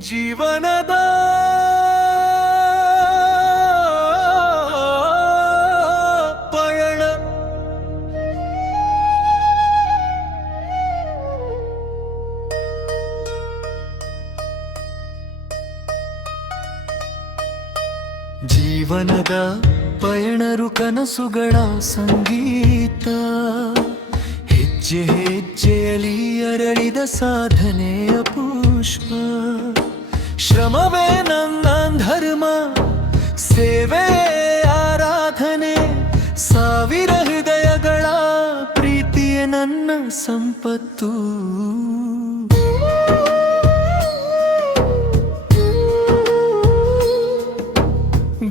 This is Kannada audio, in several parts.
ಜೀವನದ ಪಯಣ ಜೀವನದ ಪಯಣರು ಕನಸುಗಳ ಸಂಗೀತ ಹೆಜ್ಜೆ ಹೆಜ್ಜೆಯಲ್ಲಿ ಅರಳಿದ ಸಾಧನೆಯ ಪುಷ್ಪ ಶ್ರಮವೇ ನನ್ನ ಧರ್ಮ ಸೇವೆ ಆರಾಧನೆ ಸಾವಿರ ಹೃದಯಗಳ ಪ್ರೀತಿಯೇ ನನ್ನ ಸಂಪತ್ತು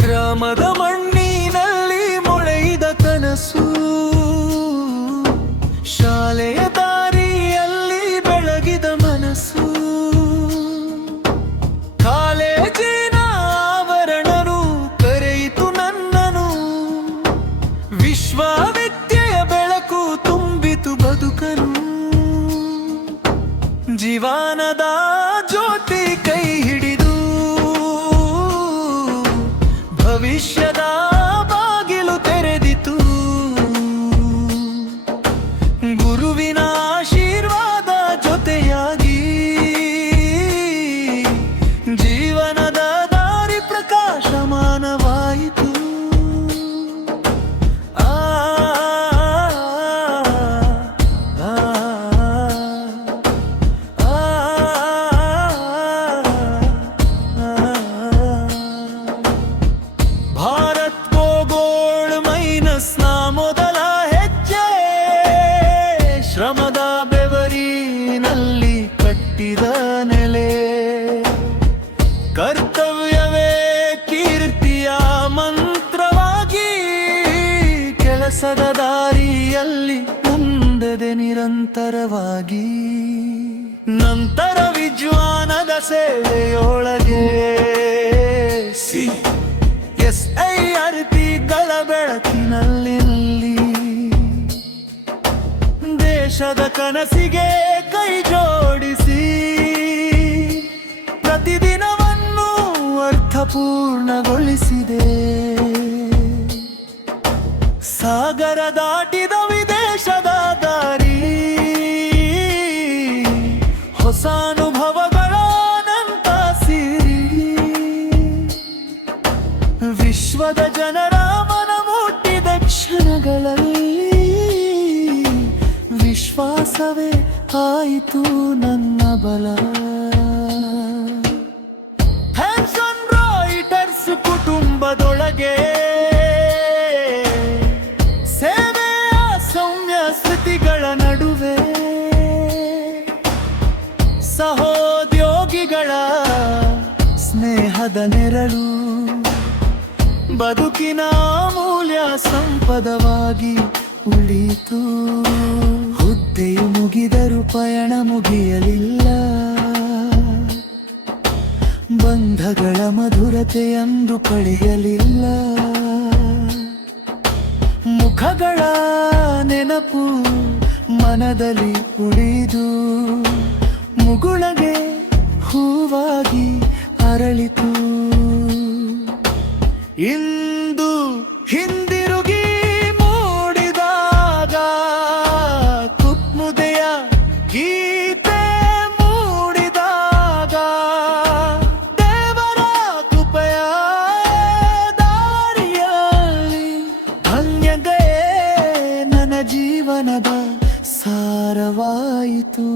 ಗ್ರಾಮದ ಮಣ್ಣಿನಲ್ಲಿ ಮೊಳೆಯಿದ ಕನಸು ಶಾಲೆಯ ದಾರಿಯಲ್ಲಿ ಬೆಳಗಿದ ಮನಸ್ಸು ಕಾಲೇಜಿನ ಆವರಣರು ಕರೆಯಿತು ನನ್ನನು ವಿಶ್ವವಿದ್ಯೆಯ ಬೆಳಕು ತುಂಬಿತು ಬದುಕನು ಜೀವನದ ಜ್ಯೋತಿ ಕೈ ಹಿಡಿದು ಭವಿಷ್ಯದ ಬಾಗಿಲು ತೆರೆದಿತು ಗುರುವಿನ ಆಶೀರ್ವಾದ ಜೊತೆಯಾಗಿ ಜೀವನದ ದಾರಿ ಪ್ರಕಾಶಮಾನವಾಯಿತು ಮೊದಲ ಹೆಜ್ಜೆ ಶ್ರಮದ ಬೆವರಿನಲ್ಲಿ ಕಟ್ಟಿದ ನೆಲೆ ಕರ್ತವ್ಯವೇ ಕೀರ್ತಿಯ ಮಂತ್ರವಾಗಿ ಕೆಲಸದ ದಾರಿಯಲ್ಲಿ ಮುಂದೆ ನಿರಂತರವಾಗಿ ನಂತರ ವಿಜ್ಞಾನದ ಸೇವೆಯೊಳಗೆ SIRTಗಳ ಬೆಳಕಿನಲ್ಲಿ ದೇಶದ ಕನಸಿಗೆ ಕೈ ಜೋಡಿಸಿ ಪ್ರತಿದಿನವನ್ನು ಅರ್ಥಪೂರ್ಣಗೊಳಿಸಿದೆ ಸಾಗರ ದಾಟಿದ ವಿದೇಶದ ದಾರಿ ಹೊಸ ಅನುಭವಗಳ ಅನಂತ ಸಿರಿ ವಿಶ್ವದ ಜನರ ಮನ ಮುಟ್ಟಿದ ಕ್ಷಣಗಳಲ್ಲಿ ವಿಶ್ವಾಸವೇ ಆಯಿತು ನನ್ನ ಬಲ ಹ್ಯಾನ್ಸನ್ ರಾಯಿಟರ್ಸ್ ಕುಟುಂಬದೊಳಗೆ ಸೇವೆಯ ಸೌಮ್ಯ ಸ್ಥಿತಿಗಳ ನಡುವೆ ಸಹೋದ್ಯೋಗಿಗಳ ಸ್ನೇಹದ ನೆರಳು ಬದುಕಿನ ಅಮೂಲ್ಯ ಸಂಪದವಾಗಿ ಉಳಿತು ಹುದ್ದೆಯು ಮುಗಿದರೂ ಪಯಣ ಮುಗಿಯಲಿಲ್ಲ ಬಂಧಗಳ ಮಧುರತೆಯಂದು ಪಡೆಯಲಿಲ್ಲ ಮುಖಗಳ ನೆನಪು ಮನದಲ್ಲಿ ಉಳಿದು ಮುಗುಳಗೆ ಹೂವಾಗಿ ಅರಳಿತು ಇಂದು ಹಿಂದಿರುಗಿ ಮೂಡಿದಾಗ ಕುತ್ಮುದೆಯ ಗೀತೆ ಮೂಡಿದಾಗ ದೇವರ ಕೃಪೆಯ ದಾರಿಯಲ್ಲಿ ಧನ್ಯತೆ ನನ್ನ ಜೀವನದ ಸಾರವಾಯಿತು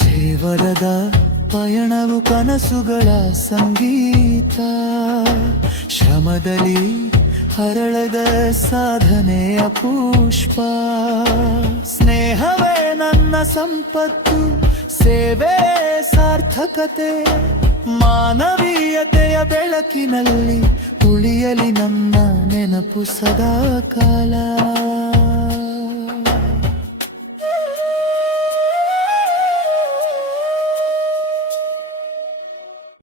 ಜೀವನದ ಪಯಣವು ಕನಸುಗಳ ಸಂಗೀತ ಶ್ರಮದಲ್ಲಿ ಹರಳದ ಸಾಧನೆಯ ಪುಷ್ಪ ಸ್ನೇಹವೇ ನನ್ನ ಸಂಪತ್ತು ಸೇವೆ ಸಾರ್ಥಕತೆ ಮಾನವೀಯತೆಯ ಬೆಳಕಿನಲ್ಲಿ ಉಳಿಯಲಿ ನಮ್ಮ ನೆನಪು ಸದಾ ಕಾಲ